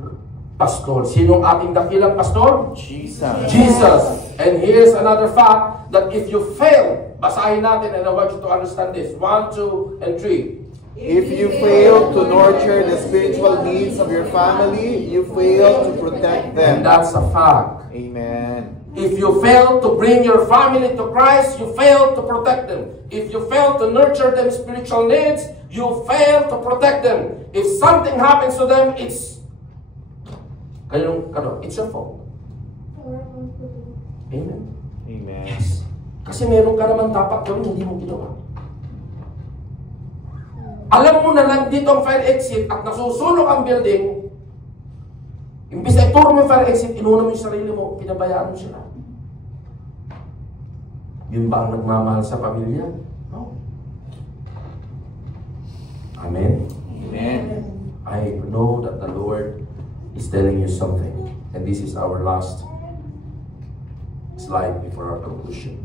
pastor. Sino ang ating dakilang pastor? Jesus. Jesus. And here's another fact that if you fail, basahin natin and I want you to understand this. 1, 2, and 3. If you fail to nurture the spiritual needs of your family, you fail to protect And them. that's a fact. Amen. If you fail to bring your family to Christ, you fail to protect them. If you fail to nurture them spiritual needs, you fail to protect them. If something happens to them, it's your fault. Amen. Amen. Kasi meron ka naman dapat gawin, hindi mo ginawa. Alam mo na nandito ang fire exit at nasusunog ang building, imbis na ituro mo yung fire exit, inuna mo yung sarili mo, pinabayaan mo sila. Yun ba ang nagmamahal sa pamilya? No. Amen? Amen. I know that the Lord is telling you something. And this is our last slide before our conclusion.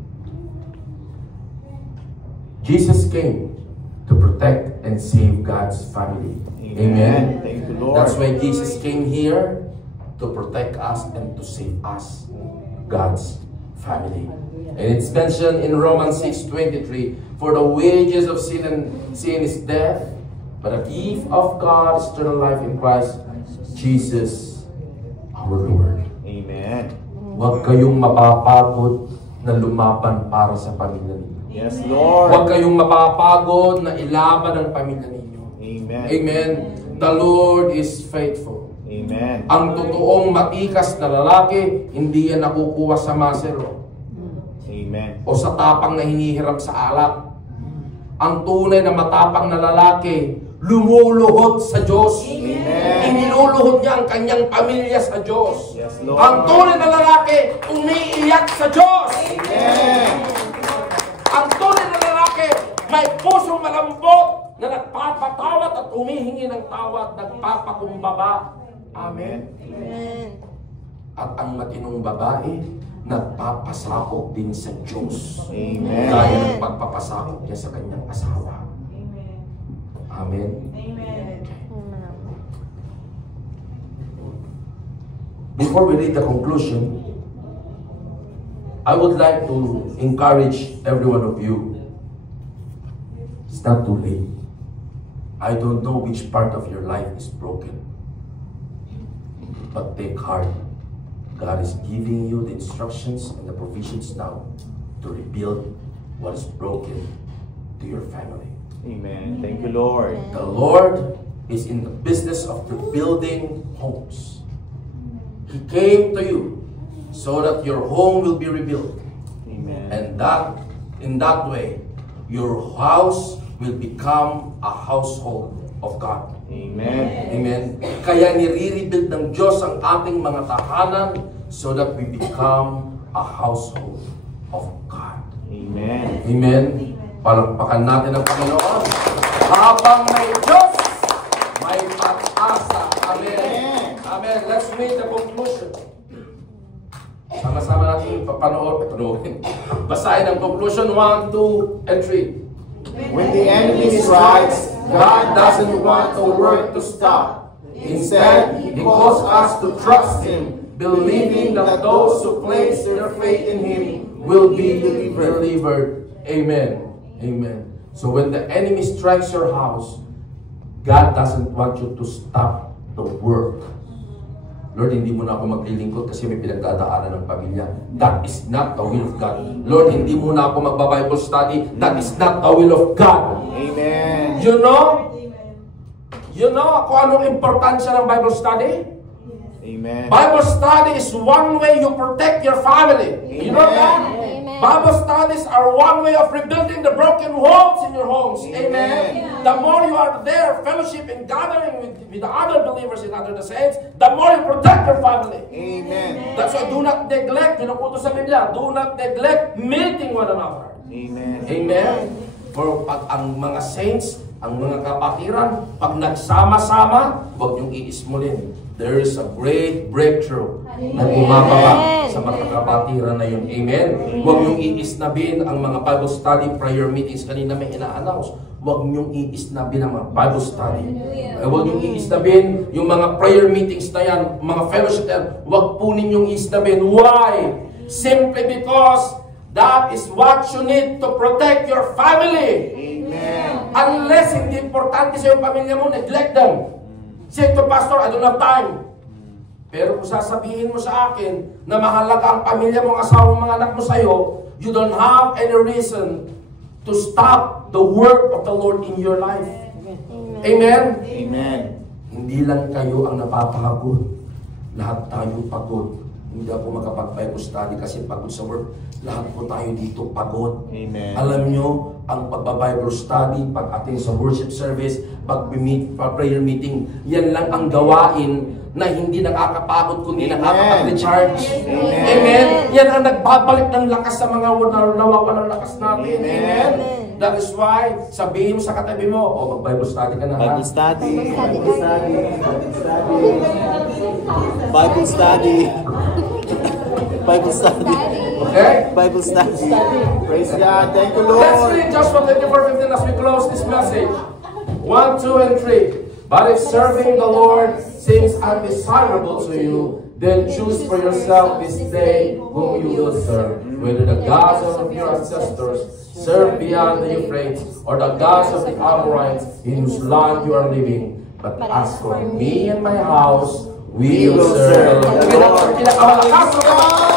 Jesus came to protect and save God's family. Amen. Thank you, Lord. That's why Jesus came here to protect us and to save us, God's family. And it's mentioned in Romans 6:23, for the wages of sin is death, but the gift of God is eternal life in Christ Jesus our Lord. Amen. Huwag kayong mapapagod na lumaban para sa pamilya ninyo. Yes, Lord. Huwag kayong mapapagod na ilaban ang pamilya ninyo. Amen. Amen. The Lord is faithful. Amen. Ang totoong matikas na lalaki, hindi yan nakukuha sa muscle Amen. o sa tapang na hinihiram sa alak. Ang tunay na matapang na lalaki, lumuluhod sa Diyos. Amen. Iniluluhod niya ang kanyang pamilya sa Diyos. Yes, Lord. Ang tunay na lalaki, umiiyak sa Diyos. Amen. Ang tunay na lalaki, may pusong malambot na nagpapatawad at humihingi ng tawad, nagpapakumbaba. Amen. Amen. At ang matinong babae, nagpapasakop din sa Diyos. Amen. Gaya ng pagpapasakop niya sa kanyang asawa. Amen. Before we read the conclusion, I would like to encourage every one of you. It's not too late. I don't know which part of your life is broken. But take heart. God is giving you the instructions and the provisions now to rebuild what is broken to your family. Amen. Thank you, Lord. The Lord is in the business of rebuilding homes. He came to you so that your home will be rebuilt. Amen. And that, in that way, your house will become a household of God. Amen. Amen. Kaya nire-rebuild ng Diyos ang ating mga tahanan so that we become a household of God. Amen. Amen. Palakpakan natin ang Panginoon. Habang may Diyos, may pag-asa. Amen. Amen. Let's read the conclusion. Sama-sama natin panoorin. Basahin ang conclusion 1, 2, and 3. When the enemy strikes, God doesn't want the work to stop. Instead, He calls us to trust Him, believing that those who place their faith in Him will be delivered. Amen. Amen. So when the enemy strikes your house, God doesn't want you to stop the work. Lord, hindi mo na ako maglilingkod kasi may pinagdadaanan ng pamilya. That is not the will of God. Lord, hindi mo na ako magba-Bible study. That is not the will of God. Amen. You know kung anong importansya ng Bible study? Amen. Bible study is one way you protect your family. You know that? Amen. Bible studies are one way of rebuilding the broken homes in your homes. Amen. The more you are there, fellowship and gathering with the other believers and other saints, the more you protect your family. Amen. That's why do not neglect, pinukutos sa Biblia, do not neglect meeting one another. Amen. Amen. For pag ang mga saints, ang mga kapatiran, pag nagsama-sama, huwag niyong iismulin. There is a great breakthrough na bumababa sa mga kapatiran na yun. Amen. Huwag niyong iisnabin ang mga Bible study prayer meetings. Kanina may ina-announce. Huwag niyong iisnabin ang mga Bible study. Huwag niyong iisnabin yung mga prayer meetings na yan, mga fellowship na yan. Huwag po ninyong iisnabin. Why? Simply because that is what you need to protect your family. Amen. Unless hindi importante sa iyong pamilya mo, neglect them. Say to pastor, I don't have time. Pero kung sasabihin mo sa akin na mahalaga ang pamilya mo, ang asawa, mga anak mo sa'yo, you don't have any reason to stop the work of the Lord in your life. Amen? Amen. Hindi lang kayo ang napapagod. Lahat tayo pagod. Hindi ako makapag-Bible study kasi pagod sa work. Lahat po tayo dito pagod. Amen. Alam nyo, ang pagba-Bible study, pag-attend sa worship service, pag-meet, prayer meeting, yan lang ang gawain na hindi nakakapagod kundi Amen. nakakapag-recharge. Amen. Amen. Yan ang nagbabalik ng lakas sa mga nawawalan ng lakas natin. Amen. Amen. That is why, sabihin mo sa katabi mo, mag-Bible study ka na. ha? Bible study. Bible study. Bible study. Bible study. Okay? Bible study. Praise God. Thank you, Let's Lord. read Joshua 24:15 as we close this message. 1, 2, and 3. But if serving the Lord seems undesirable to you, then choose for yourself this day whom you will serve, whether the gods of your ancestors served beyond the Euphrates, or the gods of the Amorites in whose land you are living. But as for me and my house, we will serve the Lord. Pinakamalakas na